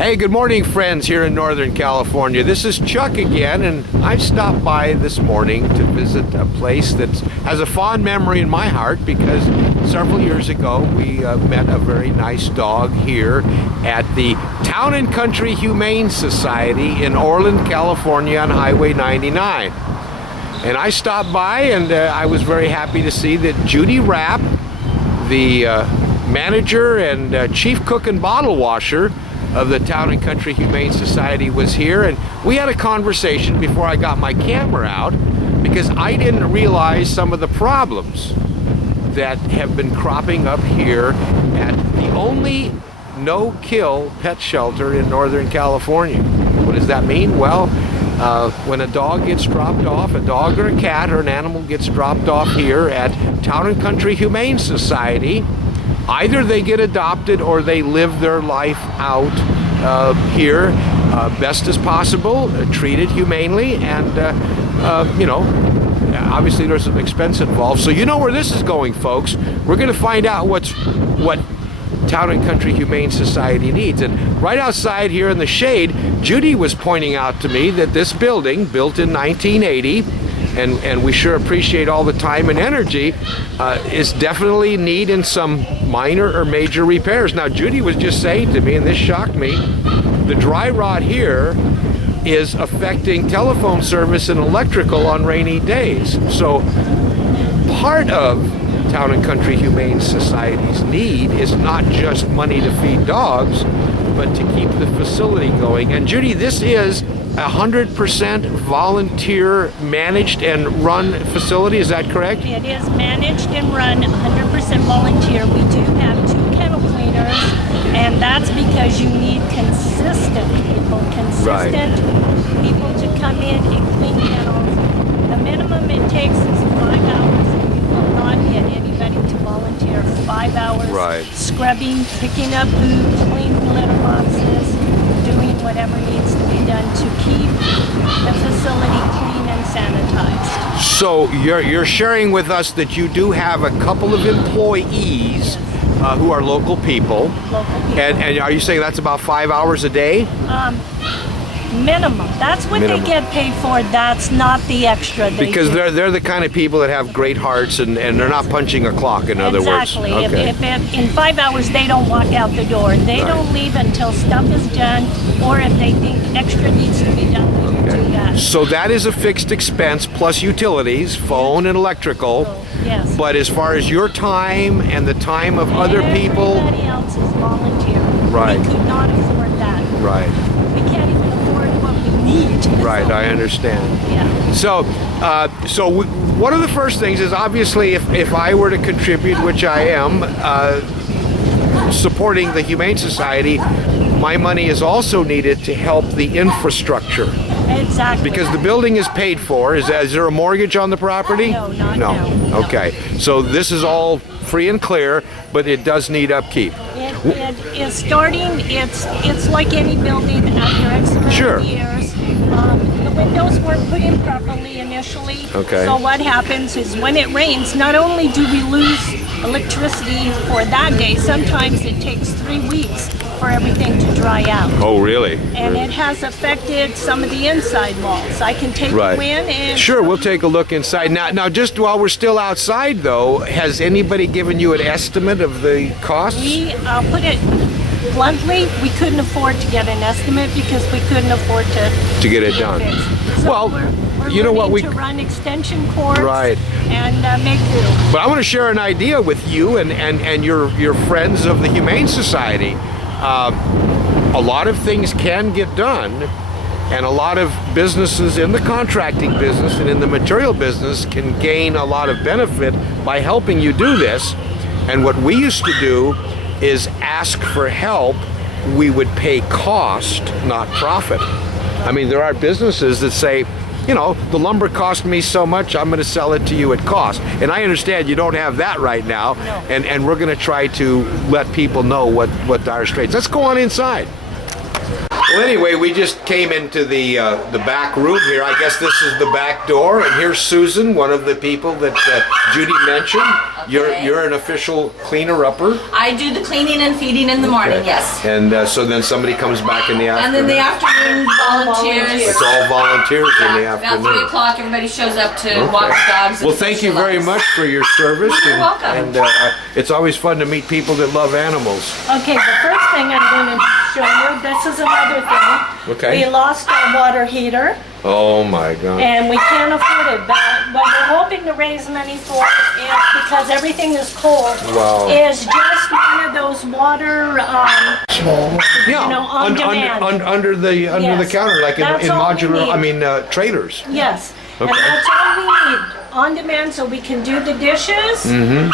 Hey, good morning, friends here in Northern California. This is Chuck again, and I've stopped by this morning to visit a place that has a fond memory in my heart because several years ago we met a very nice dog here at the Town and Country Humane Society in Orland, California on Highway 99. And I stopped by and I was very happy to see that Judy Rapp, the manager and chief cook and bottle washer of the Town and Country Humane Society, was here, and we had a conversation before I got my camera out because I didn't realize some of the problems that have been cropping up here at the only no-kill pet shelter in Northern California. What does that mean? Well, when a dog gets dropped off, a dog or a cat or an animal gets dropped off here at Town and Country Humane Society, either they get adopted or they live their life out here best as possible, treated humanely, and you know, obviously there's some expense involved. So you know where this is going, folks. We're going to find out what Town and Country Humane Society needs. And right outside here in the shade, Judy was pointing out to me that this building, built in 1980, and we sure appreciate all the time and energy, is definitely needing some minor or major repairs. Now, Judy was just saying to me, and this shocked me, the dry rot here is affecting telephone service and electrical on rainy days. So part of Town and Country Humane Society's need is not just money to feed dogs, but to keep the facility going. And Judy, this is 100% volunteer managed and run facility, is that correct? It is managed and run 100% volunteer. We do have 2 kennel cleaners, and that's because you need consistent people people to come in and clean kennels. The minimum it takes is 5 hours, and you will not get anybody to volunteer 5 hours scrubbing, picking up food, cleaning litter boxes, doing whatever needs to be done to keep the facility clean and sanitized. So you're sharing with us that you do have a couple of employees who are local people. And are you saying that's about 5 hours a day? Minimum. That's what they get paid for. That's not the extra they because do. they're the kind of people that have great hearts and they're not punching a clock, in other words. Exactly. If in 5 hours they don't walk out the door, they don't leave until stuff is done, or if they think extra needs to be done, they do that. So that is a fixed expense plus utilities, phone and electrical. Yes. But as far as your time and the time of other people, everybody else is volunteer. Right. We could not afford that. Right. We can't even afford what we need. Right, I understand. Yeah. So, one of the first things is obviously if I were to contribute, which I am, supporting the Humane Society, my money is also needed to help the infrastructure. Exactly. Because the building is paid for. Is there a mortgage on the property? No, not now. Okay. So this is all free and clear, but it does need upkeep. It is starting. It's like any building after X amount of years. The windows weren't put in properly initially. Okay. So what happens is when it rains, not only do we lose electricity for that day, sometimes it takes 3 weeks for everything to dry out. Oh, really? And it has affected some of the inside walls. I can take you in and... Sure, we'll take a look inside. Now, just while we're still outside, though, has anybody given you an estimate of the costs? I'll put it bluntly, we couldn't afford to get an estimate because we couldn't afford to get it done. So well, we're you know what, to run extension cords and make do. But I want to share an idea with you and your friends of the Humane Society. A lot of things can get done, and a lot of businesses in the contracting business and in the material business can gain a lot of benefit by helping you do this. And what we used to do is ask for help. We would pay cost, not profit. I mean, there are businesses that say, you know, the lumber cost me so much, I'm going to sell it to you at cost. And I understand you don't have that right now, and we're going to try to let people know what dire straits. Let's go on inside. Well, anyway, we just came into the back room here. I guess this is the back door, and here's Susan, one of the people that Judy mentioned. Okay. You're an official cleaner-upper. I do the cleaning and feeding in the morning, yes. And so then somebody comes back in the afternoon. And then the afternoon volunteers. It's all volunteers in the About afternoon. 3 o'clock, everybody shows up to walk the dogs. Well, thank you very much for your service. You're welcome. And it's always fun to meet people that love animals. Okay, the first thing I'm going to show you, this is another thing. Okay. We lost our water heater, Oh my God. and we can't afford it. But what we're hoping to raise money for is, because everything is cold, Wow. is just one of those water, Yeah, you know, on demand. under the Yes. counter, like in That's all we modular. need. I mean, trailers. yes. Okay. And that's all we need, on demand, so we can do the dishes. And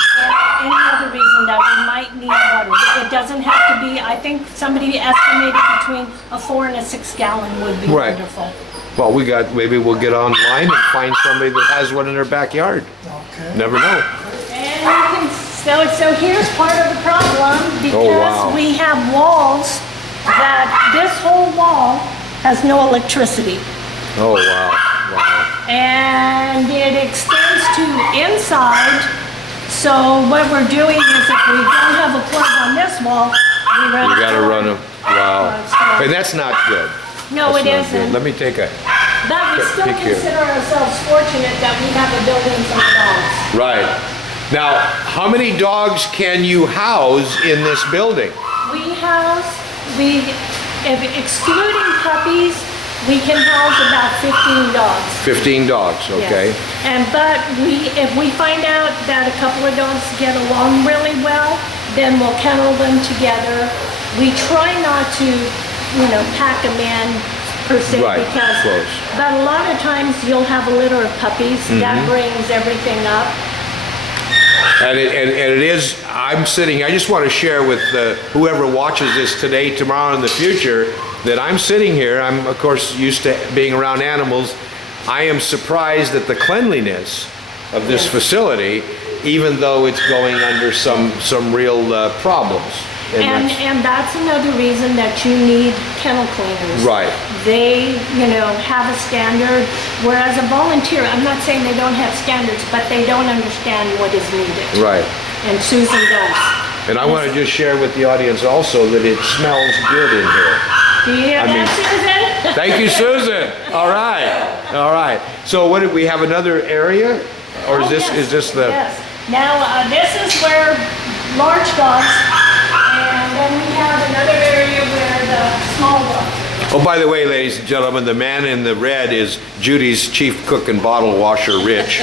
any other reason that we might need water. It doesn't have to be, I think somebody estimated between a 4 and a 6 gallon would be Right. wonderful. Well, maybe we'll get online and find somebody that has one in their backyard. Okay. Never know. And you can, so here's part of the problem, because wow. we have walls that this whole wall has no electricity. Oh wow, wow. And it extends to inside. So what we're doing is, if we don't have a plug on this wall, we run. You gotta run them. Wow. And that's not good. No, That's it not good. isn't. Let me take a. But we still Pick here. consider ourselves fortunate that we have a building for the dogs. Right. Now, how many dogs can you house in this building? If excluding puppies, we can house about 15 dogs. 15 dogs, okay. Yes. But if we find out that a couple of dogs get along really well, then we'll kennel them together. We try not to, pack them in per se, Right, because, close. but a lot of times you'll have a litter of puppies. That brings everything up. And it is, I just want to share with whoever watches this today, tomorrow, in the future, that I'm sitting here. I'm, of course, used to being around animals. I am surprised at the cleanliness of this facility, even though it's going under some real problems. And that's another reason that you need kennel cleaners. Right. They, have a standard, whereas a volunteer, I'm not saying they don't have standards, but they don't understand what is needed. Right. And Susan does. And I want to just share with the audience also that it smells good in here. Do you hear that, Susan? Thank you, Susan. All right. All right. So what did we have, another area? Or is this the... Yes. Now, this is where large dogs, and then we have another area where the small dogs. Oh, by the way, ladies and gentlemen, the man in the red is Judy's chief cook and bottle washer, Rich.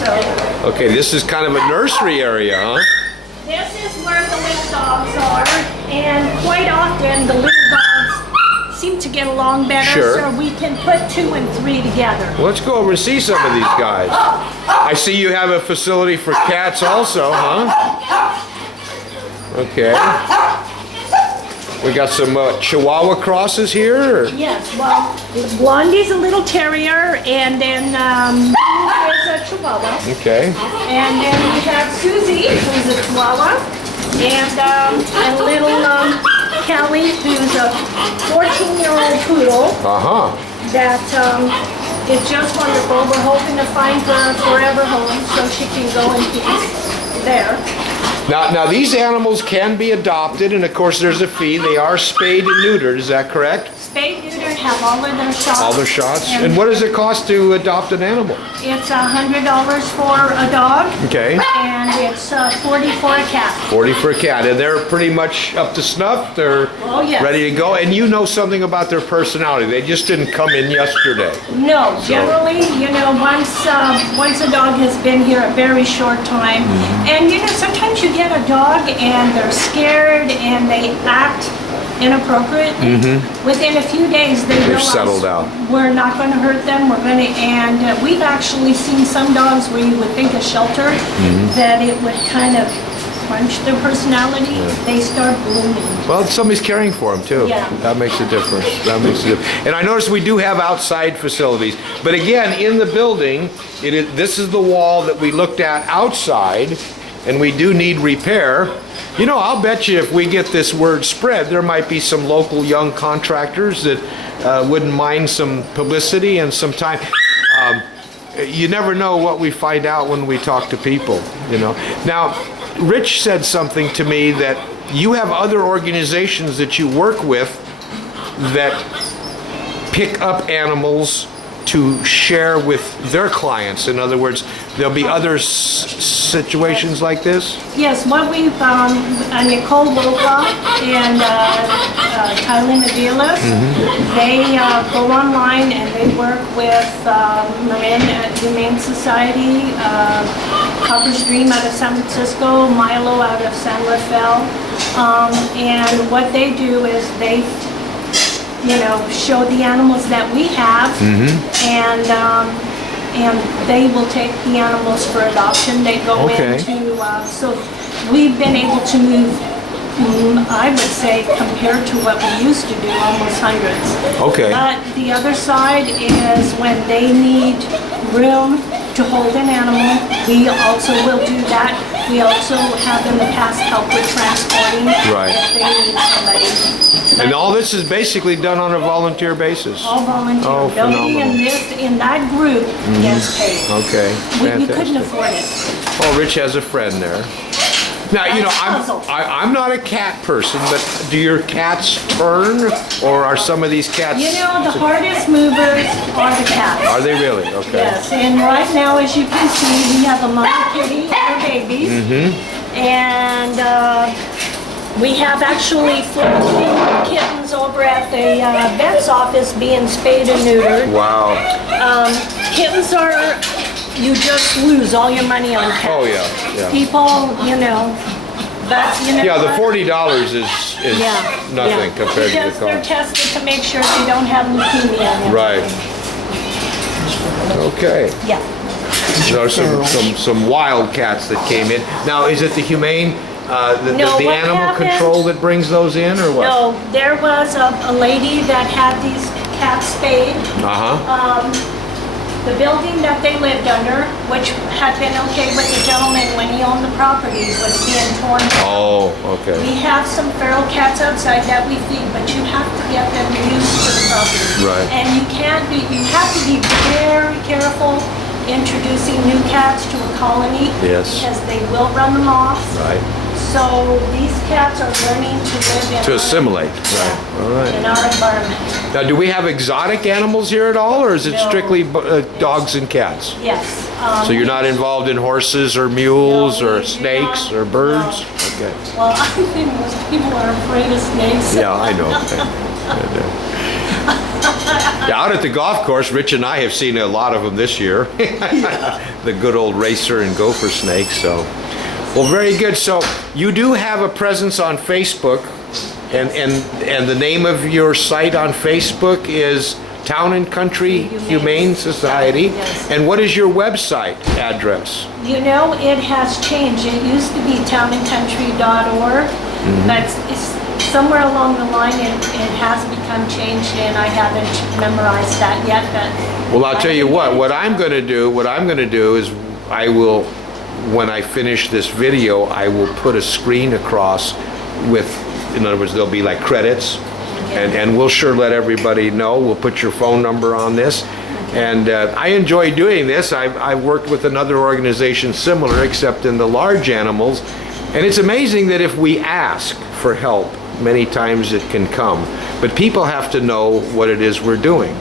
So, Okay, this is kind of a nursery area, huh? this is where the little dogs are, and quite often the little dogs seem to get along better, Sure. so we can put 2 and 3 together. Well, let's go over and see some of these guys. I see you have a facility for cats also, huh? Okay. We got some Chihuahua crosses here. Or? Yes, well, Blondie's a little terrier, and then there's a Chihuahua. Okay. And then we have Susie, who's a Chihuahua, and little Callie, who's a 14-year-old poodle Uh-huh. that is just wonderful. We're hoping to find her a forever home so she can go in peace there. Now these animals can be adopted, and of course there's a fee. They are spayed and neutered, is that correct? Spayed, neutered, have all of their shots. All their shots? And what does it cost to adopt an animal? It's $100 for a dog. Okay. And it's $40 for a cat. 40 for a cat, and they're pretty much up to snuff. They're Oh, yes. ready to go, and you know something about their personality. They just didn't come in yesterday. No, generally, once a dog has been here a very short time, and sometimes you get a dog and they're scared and they act inappropriately. Within a few days, they realize settled out. we're not going to hurt them. And we've actually seen some dogs where you would think a shelter that it would kind of quench their personality. They start blooming. Well, somebody's caring for them too. Yeah. That makes a difference. That makes a difference. And I noticed we do have outside facilities, but again, in the building, this is the wall that we looked at outside, and we do need repair. You know, I'll bet you if we get this word spread, there might be some local young contractors that wouldn't mind some publicity and some time. You never know what we find out when we talk to people, you know. Now, Rich said something to me that you have other organizations that you work with that pick up animals to share with their clients. In other words, there'll be other situations like this? Yes, what we've, Nicole Lopa and Kylie Medeiros, they go online and they work with Marin at Humane Society, Copper's Dream out of San Francisco, Milo out of San Rafael, and what they do is they show the animals that we have, and they will take the animals for adoption. They go into, so we've been able to move, I would say, compared to what we used to do, almost hundreds. Okay. But the other side is when they need room to hold an animal, we also will do that. We also have in the past helped with transporting if they need somebody. And all this is basically done on a volunteer basis? All volunteer. Oh, Nobody in that group gets paid. Okay. We couldn't afford it. Oh, Rich has a friend there. Now, you know, I'm not a cat person, but do your cats turn, or are some of these cats... You know, the hardest movers are the cats. Are they really? Okay. Yes, and right now, as you can see, we have a mother kitty and her babies. And we have actually 14 kittens over at the vet's office being spayed and neutered. Wow. Kittens are... You just lose all your money on cats. Oh, yeah. People, but Yeah, the $40 is nothing compared to the Because they're cost. tested to make sure they don't have leukemia. And Right. Okay. Yeah. There are some wild cats that came in. Now, is it the Humane, the what animal happened- control that brings those in, or what? No, there was a lady that had these cats spayed. The building that they lived under, which had been okay with the gentleman when he owned the property, was being torn down. Oh, okay. We have some feral cats outside that we feed, but you have to get them used to the property. Right. And you have to be very careful introducing new cats to a colony. Yes. Because they will run them off. Right. So these cats are learning to live in To assimilate. Right. All right. in our environment. Now, do we have exotic animals here at all, or is it No. strictly dogs and cats? Yes. So you're not involved in horses or mules No, or we do snakes not. or birds? No. Okay. Well, I think most people are afraid of snakes. Yeah, I know. Yeah, out at the golf course, Rich and I have seen a lot of them this year. The good old racer and gopher snakes. So, well, very good. So you do have a presence on Facebook, and the name of your site on Facebook is Town and Country Humane Society. Yes. And what is your website address? You know, it has changed. It used to be townandcountry.org, but it's somewhere along the line it has become changed, and I haven't memorized that yet. But Well, I'll tell you what I'm going to do is I will, when I finish this video, I will put a screen across with, in other words, there'll be like credits, and we'll sure let everybody know. We'll put your phone number on this. And I enjoy doing this. I've worked with another organization similar, except in the large animals. And it's amazing that if we ask for help, many times it can come. But people have to know what it is we're doing.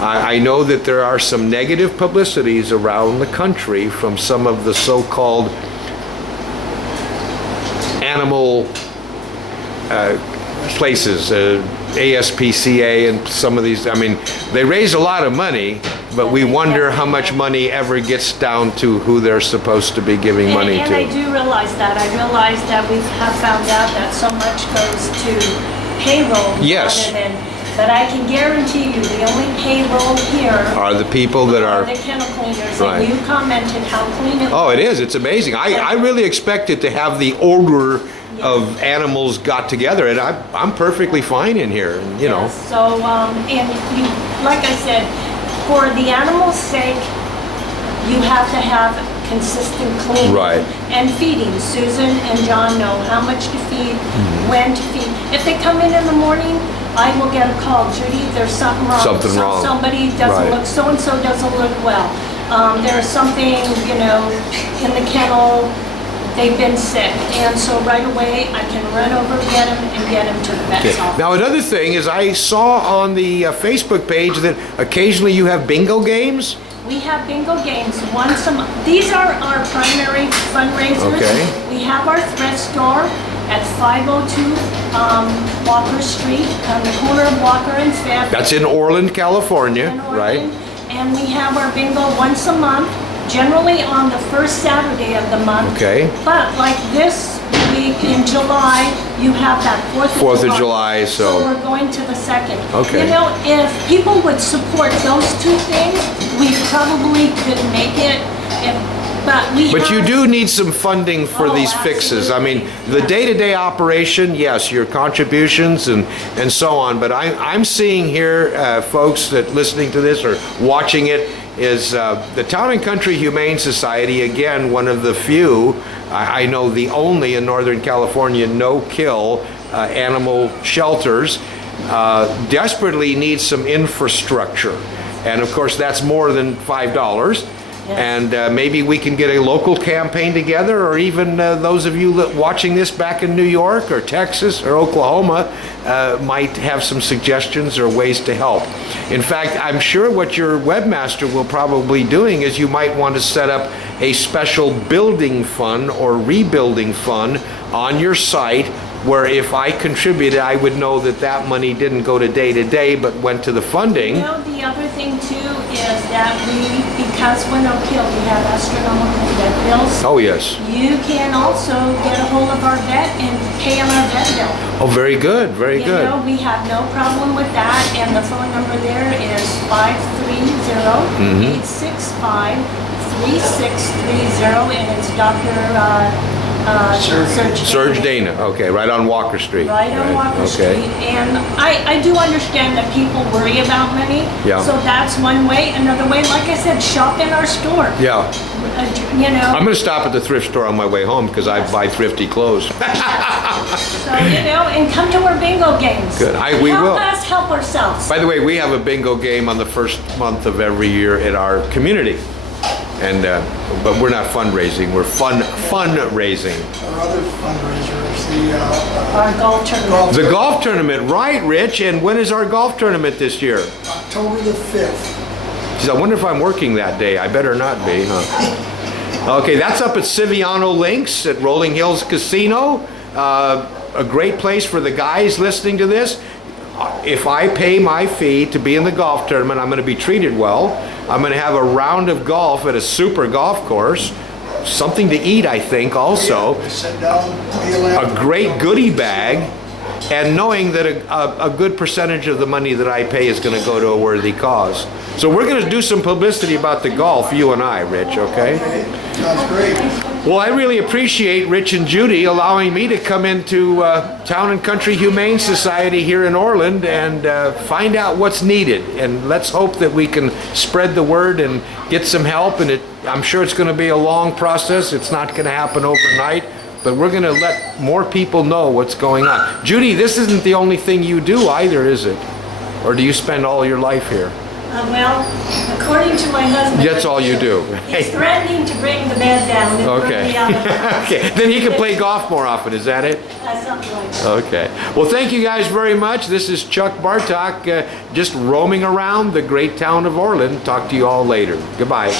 I know that there are some negative publicities around the country from some of the so-called animal places, ASPCA and some of these. I mean, they raise a lot of money, but we wonder how much money ever gets down to who they're supposed to be giving money and to. I do realize that. I realize that we have found out that so much goes to payroll. Yes. Rather than, but I can guarantee you the only payroll here Are the people that are... the kennel cleaners. Right. And you commented how clean it Oh, it is. It's amazing. I really expected to have the odor of animals got together, and I'm perfectly fine in here, you know. Yes. So, and like I said, for the animal's sake, you have to have consistent cleaning. Right. And feeding. Susan and John know how much to feed, when to feed. If they come in the morning, I will get a call, Judy, there's something wrong. Something wrong. Somebody doesn't Right. look, so-and-so doesn't look well. There's something, you know, in the kennel, they've been sick. And so right away, I can run over, get them, and get them to the vet's Okay. office. Now another thing is I saw on the Facebook page that occasionally you have bingo games. We have bingo games once a month. These are our primary fundraisers. Okay. We have our thrift store at 502 Walker Street, on the corner of Walker and Fifth. That's in Orland, California, in Orland. right? And we have our bingo once a month, generally on the first Saturday of the month. Okay. But like this week in July, you have that 4th of July, so- we're going to the second. Okay. You know, if people would support those two things, we probably could make it. But you do need some funding for Oh, these fixes. I mean, absolutely. the day-to-day operation, yes, your contributions and so on. But I'm seeing here, folks that listening to this or watching it, is the Town and Country Humane Society, again, one of the few, I know the only in Northern California, no-kill animal shelters, desperately needs some infrastructure. And of course, that's more than $5. Yes. And maybe we can get a local campaign together, or even those of you watching this back in New York or Texas or Oklahoma might have some suggestions or ways to help. In fact, I'm sure what your webmaster will probably doing is you might want to set up a special building fund or rebuilding fund on your site, where if I contributed, I would know that that money didn't go to day, but went to the funding. You know, the other thing too is that because we're no kill, we have astronomical vet bills. Oh, yes. You can also get a hold of our vet and pay on our vet bill. Oh, very good, very You good. know, we have no problem with that, and the phone number there is 530-865-3630, and it's Dr. Serge Dana, okay, right on Walker Street. Right on Walker okay. Street. And I do understand that people worry about money. Yeah. So that's one way. Another way, like I said, shop in our store. Yeah, You know. I'm gonna stop at the thrift store on my way home because I buy thrifty clothes. So, you know, and come to our bingo games. Good. We will. Help us help ourselves. By the way, we have a bingo game on the first month of every year in our community. And, but we're not fundraising, we're fundraising. Our other fundraisers, Our golf tournament. The golf tournament, right, Rich? And when is our golf tournament this year? October the 5th. Geez, I wonder if I'm working that day. I better not be, huh? Okay, that's up at Civiano Links at Rolling Hills Casino. A great place for the guys listening to this. If I pay my fee to be in the golf tournament, I'm going to be treated well. I'm going to have a round of golf at a super golf course. Something to eat, I think, also. We sit down, meal A after. great goodie bag. And knowing that a good percentage of the money that I pay is going to go to a worthy cause. So we're going to do some publicity about the golf, you and I, Rich, okay? Okay, sounds great. Well, I really appreciate Rich and Judy allowing me to come into Town and Country Humane Society here in Orland and find out what's needed. And let's hope that we can spread the word and get some help. And I'm sure it's going to be a long process. It's not going to happen overnight. But we're going to let more people know what's going on. Judy, this isn't the only thing you do either, is it? Or do you spend all your life here? Well, according to my husband. That's all you do. He's threatening to bring the bed down and put Okay. me out of the house. Okay. Then he can play golf more often, is that it? Something like that. Okay. Well, thank you guys very much. This is Chuck Bartok, just roaming around the great town of Orland. Talk to you all later. Goodbye.